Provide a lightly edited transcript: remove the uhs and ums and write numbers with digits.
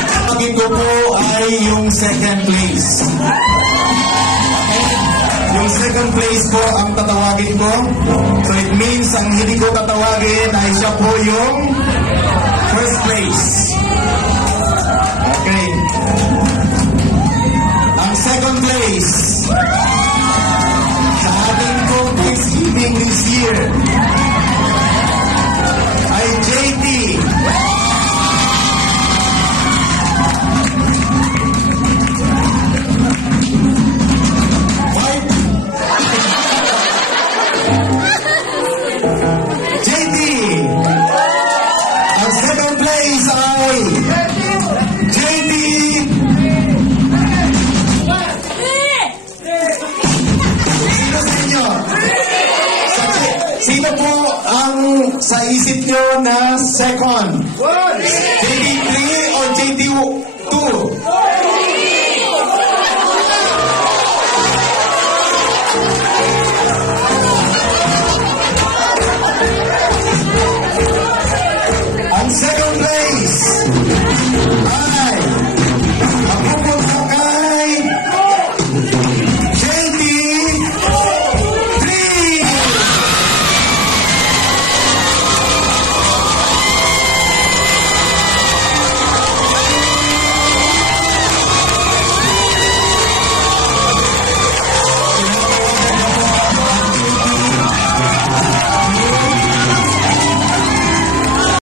Tatawagin ko po ay yung second place. Yung second place po ang tatawagin ko. So it means ang hindi ko tatawagin ay siya po yung first place. Okay. Ang second place sa ating pong Thanksgiving this year ay JT. JT. Ang second place ay JT. Sino sa inyo? Sino po ang sa isip nyo na second? JT3 o JT2?